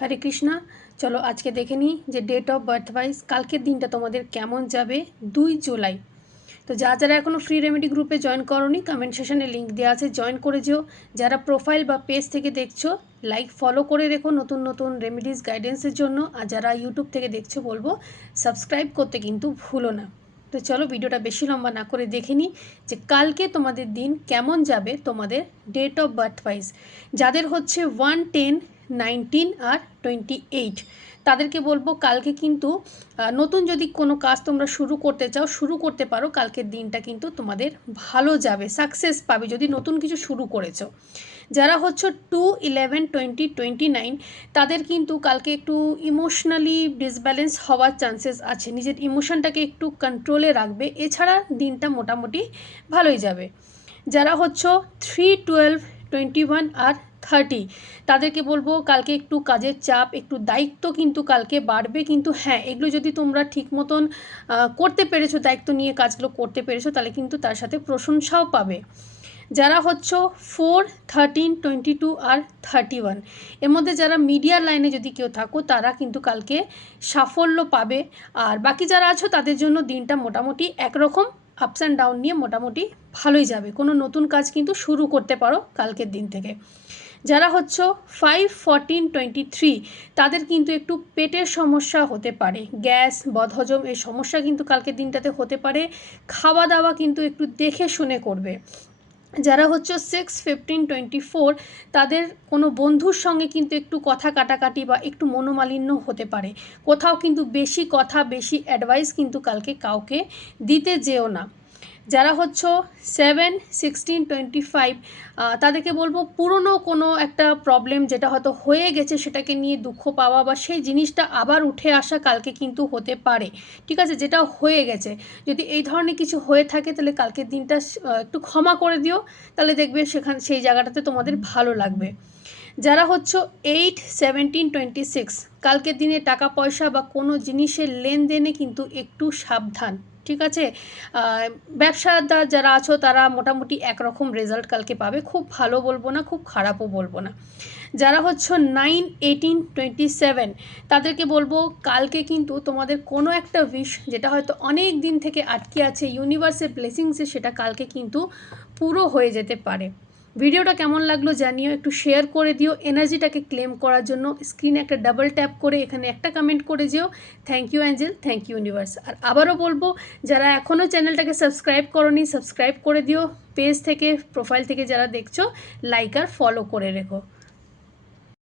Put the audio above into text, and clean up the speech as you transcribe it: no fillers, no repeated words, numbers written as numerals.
হরে কৃষ্ণা। চলো আজকে দেখে নিই যে ডেট অফ বার্থ ওয়াইজ কালকের দিনটা তোমাদের কেমন যাবে। 2 জুলাই। তো যারা এখনও ফ্রি রেমেডি গ্রুপে জয়েন করোনি, কমেন্ট সেশনে লিঙ্ক দেওয়া আছে, জয়েন করে যেও। যারা প্রোফাইল বা পেজ থেকে দেখছো, লাইক ফলো করে রেখো নতুন নতুন রেমেডিস গাইডেন্সের জন্য। আর যারা ইউটিউব থেকে দেখছো বলবো সাবস্ক্রাইব করতে কিন্তু ভুলো না। তো চলো ভিডিওটা বেশি লম্বা না করে দেখে নিই যে কালকে তোমাদের দিন কেমন যাবে তোমাদের ডেট অফ বার্থ ওয়াইজ। যাদের হচ্ছে 1, 10, 19 আর 28, তাদেরকে বলবো কালকে কিন্তু নতুন যদি কোনো কাজ তোমরা শুরু করতে চাও শুরু করতে পারো। কালকের দিনটা কিন্তু তোমাদের ভালো যাবে, সাকসেস পাবে যদি নতুন কিছু শুরু করেছো। যারা হচ্ছে 2, 11, 20, 29, তাদের কিন্তু কালকে একটু ইমোশনালি ডিসব্যালেন্স হওয়ার চান্সেস আছে, নিজের ইমোশনটাকে একটু কন্ট্রোলে রাখবে। এছাড়া দিনটা মোটামুটি ভালোই যাবে। যারা হচ্ছে 3, 12, 21 আর 30, তাদেরকে বলবো কালকে একটু কাজের চাপ, একটু দায়িত্ব কিন্তু কালকে বাড়বে। কিন্তু হ্যাঁ, এগুলো যদি তোমরা ঠিক মতন করতে পেরেছো, দায়িত্ব নিয়ে কাজগুলো করতে পেরেছো, তাহলে কিন্তু তার সাথে প্রশংসাও পাবে। যারা হচ্ছে 4, 13, 22 আর 31, এর মধ্যে যারা মিডিয়ার লাইনে যদি কেউ থাকো তারা কিন্তু কালকে সাফল্য পাবে। আর বাকি যারা আছো তাদের জন্য দিনটা মোটামুটি একরকম আপস অ্যান্ড ডাউন নিয়ে মোটামুটি ভালোই যাবে। কোনো নতুন কাজ কিন্তু শুরু করতে পারো কালকের দিন থেকে। যারা হচ্ছে 5, 14, 23, তাদের কিন্তু একটু পেটের সমস্যা হতে পারে, গ্যাস, বদহজম এই সমস্যা কিন্তু কালকের দিনটাতে হতে পারে। খাওয়া দাওয়া কিন্তু একটু দেখে শুনে করবে। যারা হচ্ছে 6, 15, 24, তাদের কোনো বন্ধুর সঙ্গে কিন্তু একটু কথা কাটাকাটি বা একটু মনোমালিন্য হতে পারে। কোথাও কিন্তু বেশি কথা, বেশি অ্যাডভাইস কিন্তু কালকে কাউকে দিতে যেও না। যারা হচ্ছে 7, 16, 25, তাদেরকে বলবো পুরনো কোনো একটা প্রবলেম যেটা হয়তো হয়ে গেছে সেটাকে নিয়ে দুঃখ পাওয়া বা সেই জিনিসটা আবার উঠে আসা কালকে কিন্তু হতে পারে। ঠিক আছে, যেটা হয়ে গেছে, যদি এই ধরনের কিছু হয়ে থাকে তাহলে কালকের দিনটা একটু ক্ষমা করে দিও, তাহলে দেখবে সেই জায়গাটাতে তোমাদের ভালো লাগবে। যারা হচ্ছে 8, 17, 26, কালকের দিনে টাকা পয়সা বা কোনো জিনিসের লেনদেনে কিন্তু একটু সাবধান। ঠিক আছে, ব্যবসাদার যারা আছো তারা মোটামুটি একরকম রেজাল্ট কালকে পাবে, খুব ভালো বলবো না, খুব খারাপও বলবো না। যারা হচ্ছে 9, 18, 27, তাদেরকে বলবো কালকে কিন্তু তোমাদের কোনো একটা উইশ যেটা হয়তো অনেক দিন থেকে আটকে আছে, ইউনিভার্সের ব্লেসিংসে সেটা কালকে কিন্তু পুরো হয়ে যেতে পারে। ভিডিওটা কেমন লাগলো জানিও, একটু শেয়ার করে দিও। এনার্জিটাকে ক্লেম করার জন্য স্ক্রিনে একটা ডাবল ট্যাপ করে এখানে একটা কমেন্ট করে যেও, thank you angel, thank you universe. আর আবারও বলবো যারা এখনও চ্যানেলটাকে সাবস্ক্রাইব করোনি সাবস্ক্রাইব করে দিও, পেজ থেকে প্রোফাইল থেকে যারা দেখছো লাইক আর ফলো করে রেখো।